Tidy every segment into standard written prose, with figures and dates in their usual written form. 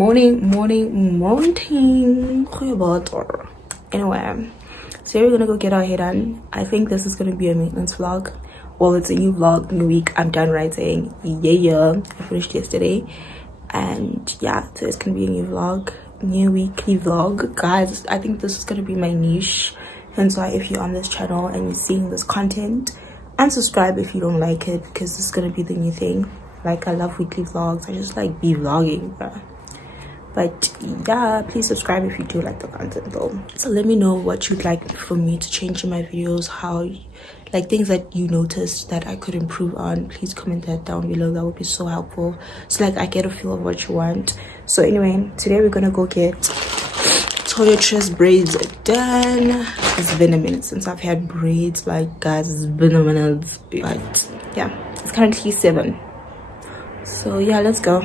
morning. Anyway, today we're gonna go get our hair done. I think this is gonna be a maintenance vlog. Well, it's a new vlog, new week. I'm done writing. Yeah, I finished yesterday, and yeah, today's gonna be a new vlog, new weekly vlog, guys. I think this is gonna be my niche, hence why if you're on this channel and you're seeing this content, unsubscribe if you don't like it, because this is gonna be the new thing. Like, I love weekly vlogs. I just like be vlogging, bruh. But yeah, please subscribe if you do like the content though. So let me know what you'd like for me to change in my videos, how, like, things that you noticed that I could improve on. Please comment that down below. That would be so helpful, so like I get a feel of what you want. So anyway, today we're gonna go get Toyotra's braids done. It's been a minute since I've had braids, like, guys, it's been a minute. But yeah, it's currently 7, so yeah, let's go.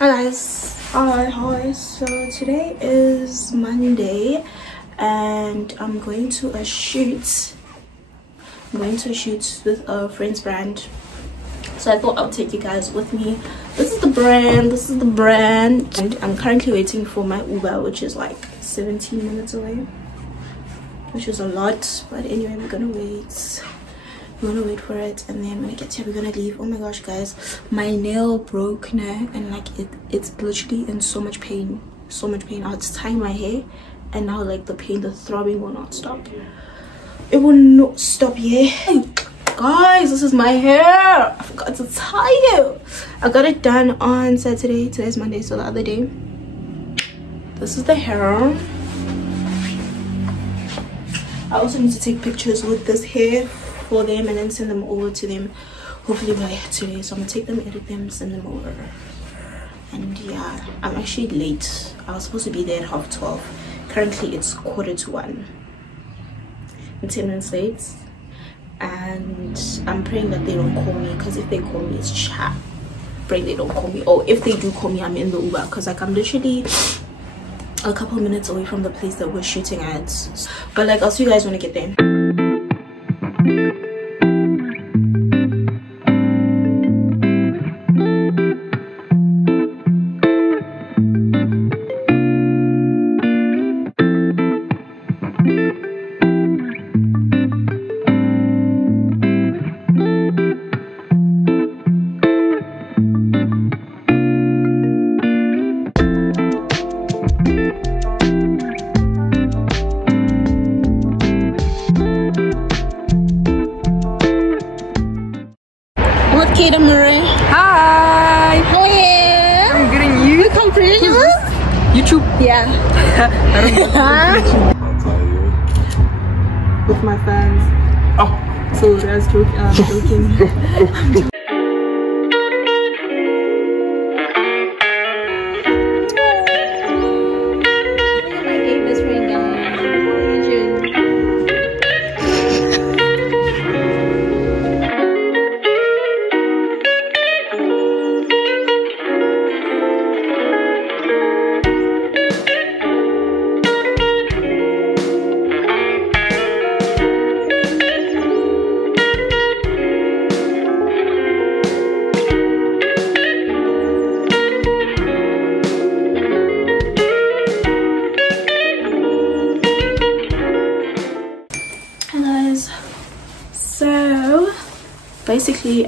Hi guys, hi. So today is Monday and I'm going to a shoot. With a friend's brand, so I thought I'll take you guys with me. This is the brand, and I'm currently waiting for my Uber, which is like 17 minutes away, which is a lot, but anyway, we're gonna wait for it, and then when I get here we're gonna leave. Oh my gosh, guys, my nail broke now, and like it's literally in so much pain. I was tying my hair, and now like the pain, the throbbing will not stop. It will not stop. Yeah, guys, this is my hair. I forgot to tie you. I got it done on Saturday. Today's Monday, so the other day. This is the hair. I also need to take pictures with this hair for them and then send them over to them, hopefully by today. So I'm gonna take them, edit them, send them over. And yeah, I'm actually late. I was supposed to be there at 12:30. Currently it's 1:45. I'm 10 minutes late, and I'm praying that they don't call me, because if they call me, it's chat. Praying they don't call me, or if they do call me, I'm in the Uber, because like I'm literally a couple minutes away from the place that we're shooting at. But like, I'll see you guys when I get there. Hi! How are you? I'm good, and you? What country is this? YouTube? Yeah. I don't know. With my fans. Oh! So that's joking. So basically,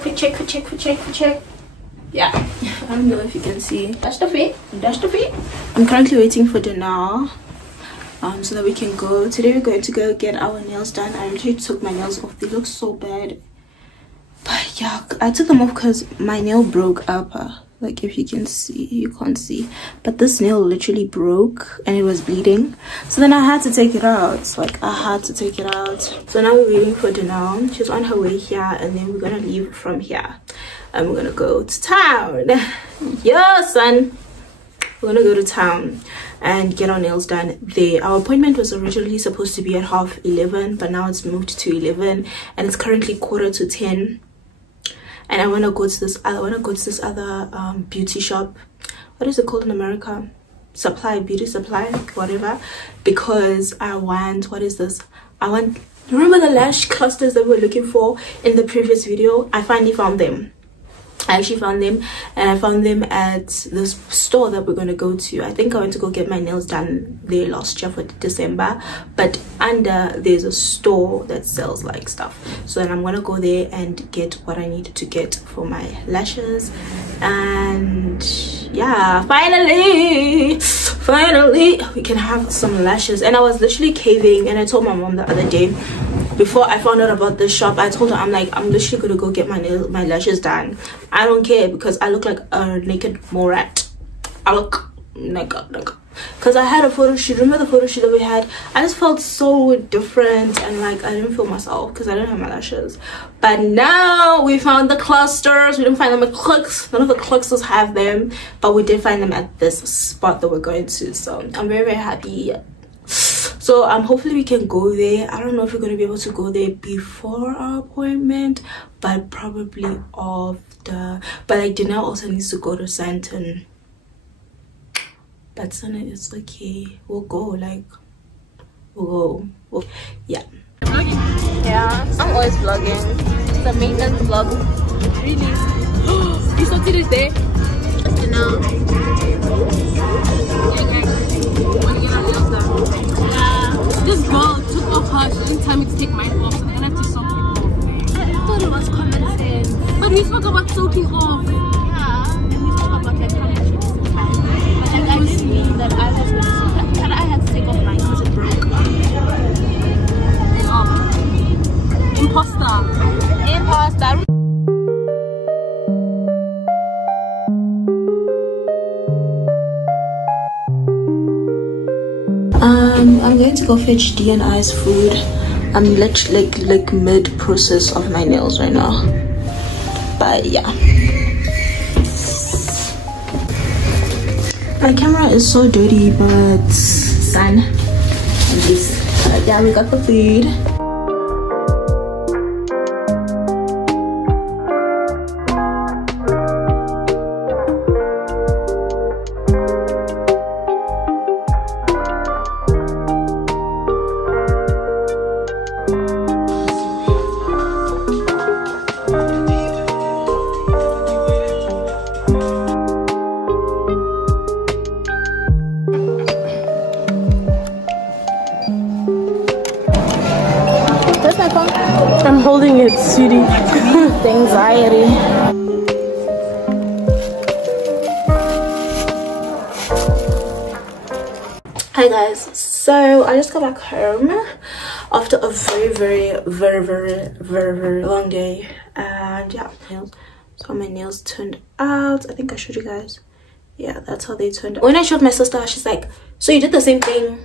quick check. Yeah, I don't know if you can see. Dash the feet. I'm currently waiting for dinner, so that we can go. Today we're going to go get our nails done. I actually took my nails off. They look so bad, but yeah, I took them off because my nail broke up. Like, if you can see, you can't see, but this nail literally broke and it was bleeding, so then I had to take it out. Like, I had to take it out. So now we're waiting for dinner. She's on her way here, and then we're gonna leave from here and we're gonna go to town. Yeah, son, we're gonna go to town and get our nails done there. Our appointment was originally supposed to be at 11:30, but now it's moved to 11, and it's currently 9:45. And I want to go to this other beauty shop. What is it called in America? Beauty supply, whatever, because I want, what is this? I want Remember the lash clusters that we were looking for in the previous video? I finally found them. I actually found them, and I found them at this store that we're going to go to. I think I went to go get my nails done there last year for December, but under there's a store that sells like stuff. So then I'm going to go there and get what I need to get for my lashes. And yeah, finally we can have some lashes. And I was literally caving, and I told my mom the other day, before I found out about this shop, I told her, I'm like, I'm literally gonna go get my lashes done. I don't care, because I look like a naked mole rat. I look naked. Because I had a photo shoot. Remember the photo shoot that we had? I just felt so different, and like I didn't feel myself because I didn't have my lashes. But now we found the clusters. We didn't find them at Clicks. None of the clusters have them, but we did find them at this spot that we're going to. So I'm very, very happy. So hopefully we can go there. I don't know if we're going to be able to go there before our appointment, but probably after. But like Dina also needs to go to Santon. But Sana, it's okay. We'll go. Like we'll go. Yeah. Yeah, I'm always vlogging. It's a maintenance vlog. Really? You started it there? Just to know. This girl took off her, she didn't tell me to take mine off, so then I have to soak it off. I thought it was common sense. But we spoke about soaking off. Yeah, and we spoke about like how much it's but like I didn't mean that I was going to soak that. But I had to take off mine because it broke. Imposter. I'm going to go fetch D and I's food. I'm literally like mid process of my nails right now, but yeah, my camera is so dirty, but son, at least yeah, we got the food. I'm holding it, sweetie. The anxiety. Hi guys, so I just got back home after a very long day, and yeah, nails. So my nails turned out. I think I showed you guys. Yeah, that's how they turned out. When I showed my sister, she's like, so you did the same thing?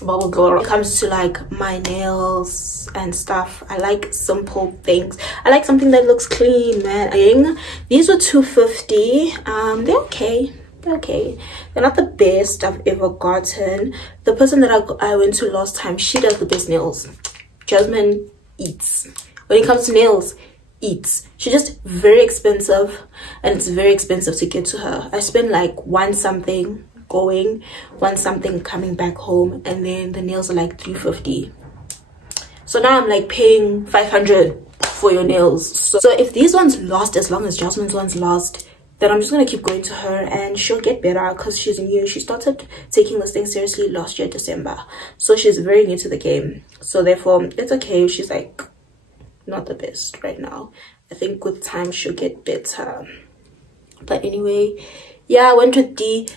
Blah blah blah. When it comes to like my nails and stuff, I like simple things. I like something that looks clean, man. These were $2.50. They're okay. Okay, they're not the best I've ever gotten. The person that I went to last time, she does the best nails. Jasmine eats. When it comes to nails, eats. She's just very expensive, and it's very expensive to get to her. I spend like one something going, one something coming back home, and then the nails are like $3.50. So now I'm like paying $500 for your nails. So if these ones last as long as Jasmine's ones last, then I'm just gonna keep going to her, and she'll get better because she's new. She started taking this thing seriously last year December, so she's very new to the game. So therefore it's okay. She's like not the best right now. I think with time she'll get better. But anyway, yeah, I went with D.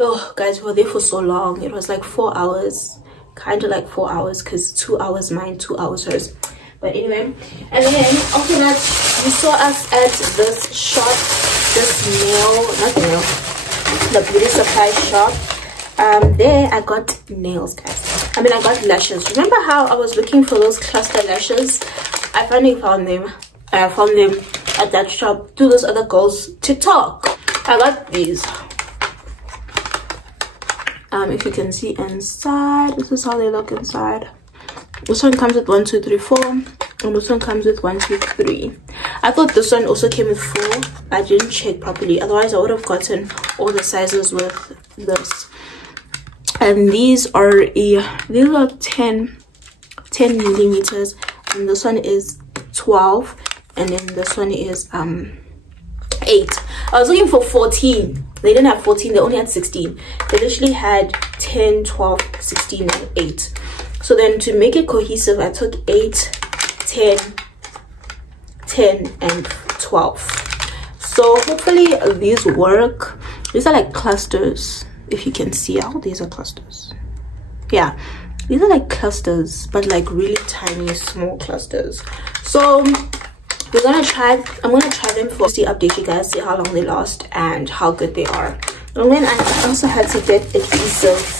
Oh guys, we were there for so long. It was like 4 hours, kind of like 4 hours, because 2 hours mine, 2 hours hers. But anyway, and then after that, you saw us at this shop, the beauty supply shop. There I got nails, guys. I mean, I got lashes. Remember how I was looking for those cluster lashes? I finally found them. I found them at that shop through those other girls' TikTok. I got these. If you can see inside, this is how they look inside. This one comes with 1 2 3 4, and this one comes with 1 2 3. I thought this one also came with 4. I didn't check properly, otherwise I would have gotten all the sizes with this. And these are 10 10 millimeters, and this one is 12, and then this one is 8. I was looking for 14. They didn't have 14, they only had 16. They literally had 10, 12, 16, and 8. So then to make it cohesive, I took 8, 10, 10, and 12. So hopefully these work. These are like clusters, if you can see. Oh, these are clusters. Yeah, these are like clusters, but like really tiny small clusters. So I'm gonna try them for the update you guys, see how long they last and how good they are. And then I also had to get adhesive,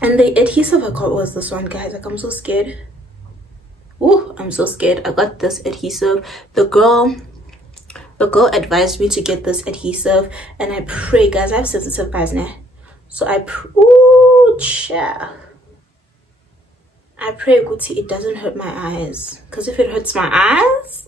and the adhesive I got was this one, guys. Like, I'm so scared. Oh, I'm so scared. I got this adhesive. The girl advised me to get this adhesive, and I pray, guys, I have sensitive eyes now, so I pray, Gucci, it doesn't hurt my eyes, because if it hurts my eyes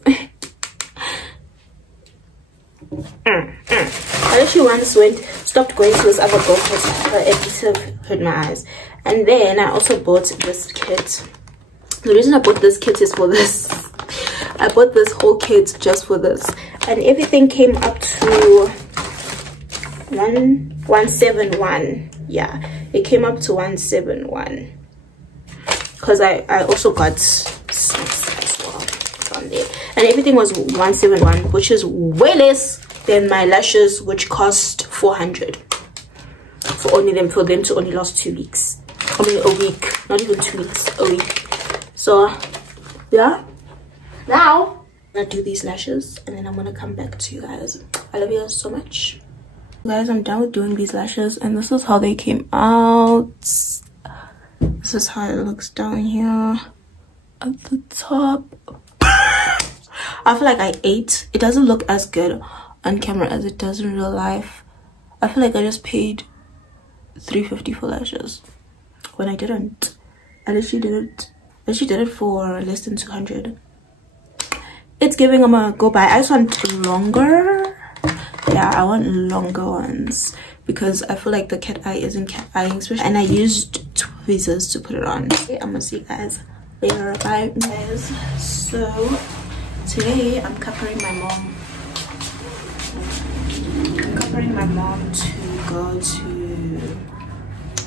I actually once stopped going to this other girl because her adhesive hurt my eyes. And then I also bought this kit. The reason I bought this kit is for this. I bought this whole kit just for this, and everything came up to 171. Yeah, it came up to 171 because I also got snacks as well from there, and everything was 171, which is way less than my lashes, which cost 400 for them to only last 2 weeks. I mean a week, not even 2 weeks, a week. So yeah, now I'm gonna do these lashes and then I'm gonna come back to you guys. I love you guys so much. Guys, I'm done with doing these lashes, and this is how they came out. This is how it looks down here at the top. I feel like I ate. It doesn't look as good on camera as it does in real life. I feel like I just paid $350 for lashes when I didn't. I literally did it for less than 200. It's giving. I'm gonna go buy. I just want longer. Yeah, I want longer ones because I feel like the cat eye isn't cat eyeing, especially. And I used tweezers to put it on. Okay, I'm gonna see you guys later. Bye, guys. So today I'm covering my mom. I'm covering my mom to go to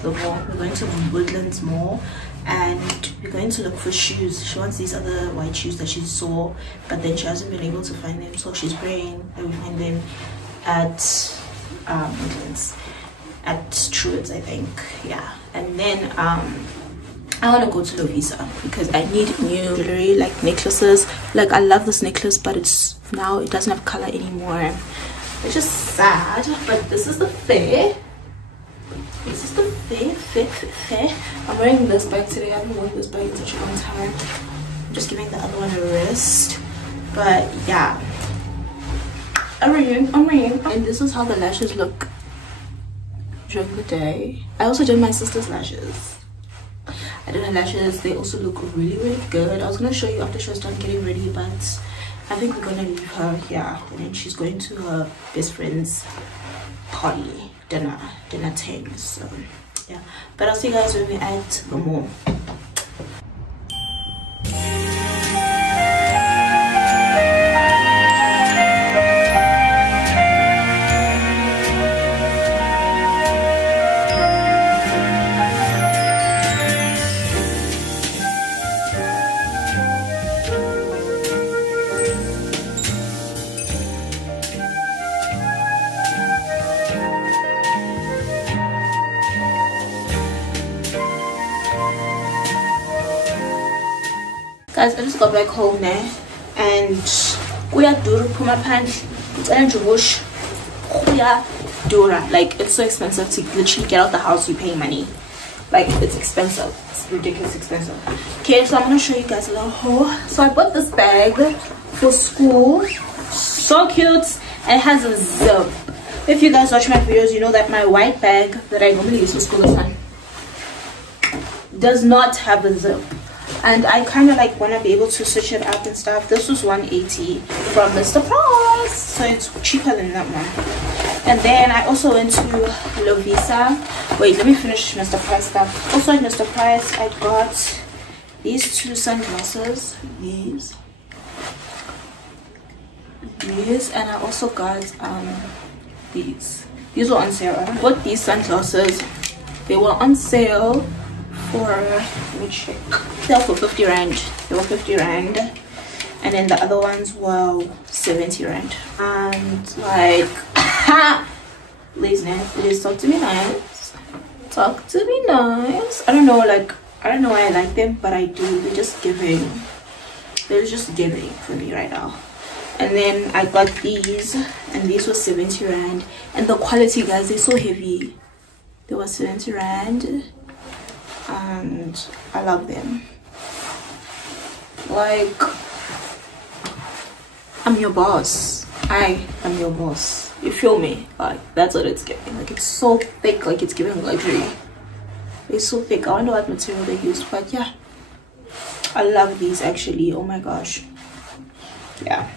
the mall. We're going to Woodlands Mall, and we're going to look for shoes. She wants these other white shoes that she saw, but then she hasn't been able to find them, so she's praying that we find them at Woodlands, at Truitt's, I think. Yeah, and then I want to go to Lovisa because I need new jewelry, like necklaces. Like, I love this necklace, but it's now it doesn't have color anymore. It's just sad, but this is the fair. This is the fair. I'm wearing this bag today. I haven't worn this bag in such a long time. I'm just giving the other one a rest. But yeah, I'm wearing. And this is how the lashes look during the day. I also did my sister's lashes. I did her lashes. They also look really, really good. I was gonna show you after she was done getting ready, but I think we're gonna leave her here, and then she's going to her best friend's party, dinner thing. So yeah, but I'll see you guys when we're at the mall. Guys, I just got back home now, and like, it's so expensive to literally get out the house. You're paying money, like, it's expensive. It's ridiculous expensive. Okay, so I'm gonna show you guys a little haul. So I bought this bag for school, so cute, and it has a zip. If you guys watch my videos, you know that my white bag that I normally use for school, this one, does not have a zip. And I kind of like want to be able to switch it up and stuff. This was $180 from Mr. Price, so it's cheaper than that one. And then I also went to Lovisa. Wait, let me finish Mr. Price stuff. Also at Mr. Price, I got these two sunglasses, these, and I also got these were on sale. I bought these sunglasses, they were on sale for, let me check, they were for 50 rand. They were 50 rand, and then the other ones were 70 rand. And like please talk to me nice, talk to me nice. I don't know why I like them, but I do. They're just giving for me right now. And then I got these, and these were 70 rand, and the quality, guys, they're so heavy. They were 70 rand, and I love them. Like, I'm your boss. I am your boss. You feel me? Like, that's what it's giving. Like, it's so thick, like it's giving luxury. It's so thick. I wonder what material they used, but yeah, I love these actually. Oh my gosh. Yeah.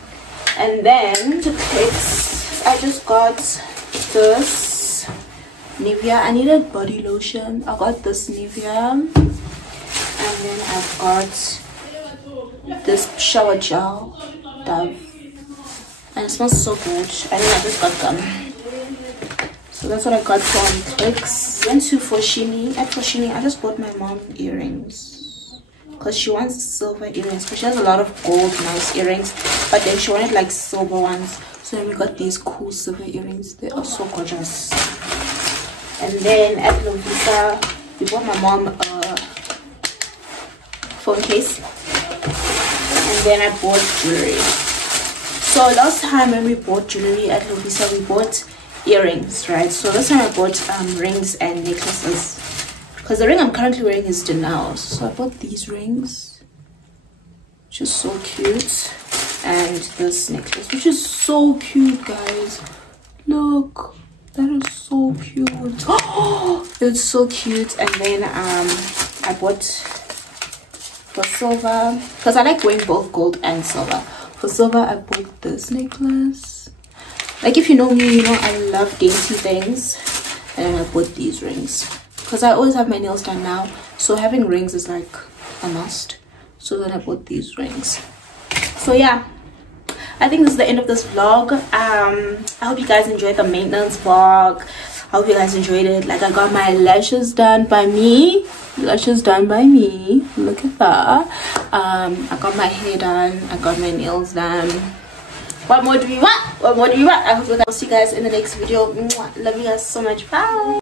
And then to clips, I just got this Nivea. I needed body lotion. I got this Nivea, and then I've got this shower gel, Dove, and it smells so good. And then I just got them. So that's what I got from Clicks. Went to Foschini. At Foschini, I just bought my mom earrings because she wants silver earrings, because she has a lot of gold nice earrings, but then she wanted like silver ones. So then we got these cool silver earrings. They are so gorgeous. And then at Lovisa, we bought my mom a phone case, and then I bought jewelry. So last time when we bought jewelry at Lovisa, we bought earrings, right? So this time I bought rings and necklaces, because the ring I'm currently wearing is Denal. So I bought these rings, which is so cute, and this necklace, which is so cute, guys. Look, that is so cute. Oh, it's so cute. And then I bought for silver, because I like wearing both gold and silver. For silver, I bought this necklace. Like, if you know me, you know I love dainty things. And I bought these rings, because I always have my nails done now, so having rings is like a must. So then I bought these rings. So yeah, I think this is the end of this vlog. I hope you guys enjoyed the maintenance vlog. I hope you guys enjoyed it. Like, I got my lashes done by me. Lashes done by me. Look at that. I got my hair done. I got my nails done. What more do we want? What more do we want? I hope I'll see you guys in the next video. Love you guys so much. Bye.